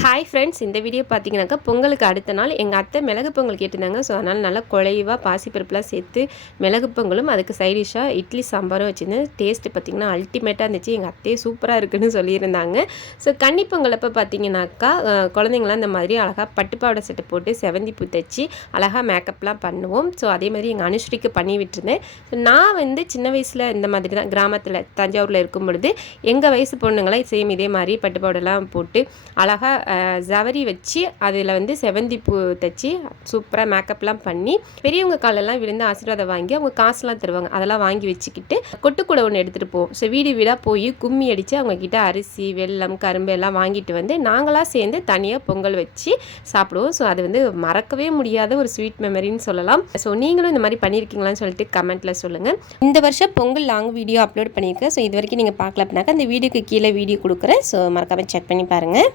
Hi friends, இந்த video பார்த்தீங்கன்னாக்கா பொங்கலுக்கு அடுத்த நாள் எங்கள் அத்தை மிளகு பொங்கல் கேட்டிருந்தாங்க. ஸோ அதனால் நல்லா குழைவாக பாசிப்பருப்புலாம் சேர்த்து மிளகு பொங்கலும் அதுக்கு சைடிஷாக இட்லி சாம்பாரும் வச்சுருந்தேன். டேஸ்ட்டு பார்த்திங்கன்னா அல்டிமேட்டாக இருந்துச்சு. எங்கள் அத்தையே சூப்பராக இருக்குன்னு சொல்லியிருந்தாங்க. ஸோ கன்னி பொங்கல் அப்போ பார்த்தீங்கன்னாக்கா குழந்தைங்களாம் இந்த மாதிரி அழகாக பட்டுப்பாவடை செட்டை போட்டு செவந்தி பூ தைச்சி அழகாக மேக்கப்லாம் பண்ணுவோம். ஸோ அதே மாதிரி எங்கள் அனுஸ்ரீக்கு பண்ணி விட்டுருந்தேன். ஸோ நான் வந்து சின்ன வயசில் இந்த மாதிரி தான் கிராமத்தில் தஞ்சாவூரில் இருக்கும் பொழுது எங்கள் வயசு பொண்ணுங்களாம் சேம் இதே மாதிரி பட்டுப்பாவடைலாம் போட்டு அழகாக ஜவரி வச்சு அதில் வந்து செவந்தி பூ தைச்சி சூப்பராக மேக்கப்லாம் பண்ணி பெரியவங்க காலெல்லாம் விழுந்து ஆசீர்வாதம் வாங்கி அவங்க காசுலாம் தருவாங்க. அதெல்லாம் வாங்கி வச்சுக்கிட்டு கொட்டுக்கூட ஒன்று எடுத்துகிட்டு போவோம். ஸோ வீடு வீடாக போய் கும்மி அடித்து அவங்கக்கிட்ட அரிசி வெல்லம் கரும்பு எல்லாம் வாங்கிட்டு வந்து நாங்களாக சேர்ந்து தனியாக பொங்கல் வச்சு சாப்பிடுவோம். ஸோ அது வந்து மறக்கவே முடியாத ஒரு ஸ்வீட் மெமரின்னு சொல்லலாம். ஸோ நீங்களும் இந்த மாதிரி பண்ணியிருக்கீங்களான்னு சொல்லிட்டு கமெண்ட்டில் சொல்லுங்கள். இந்த வருஷம் பொங்கல் லாங் வீடியோ அப்லோட் பண்ணியிருக்கேன். ஸோ இது வரைக்கும் நீங்கள் பார்க்கல அப்படின்னாக்கா அந்த வீடியோக்கு கீழே வீடியோ கொடுக்குறேன். ஸோ மறக்காமல் செக் பண்ணி பாருங்கள்.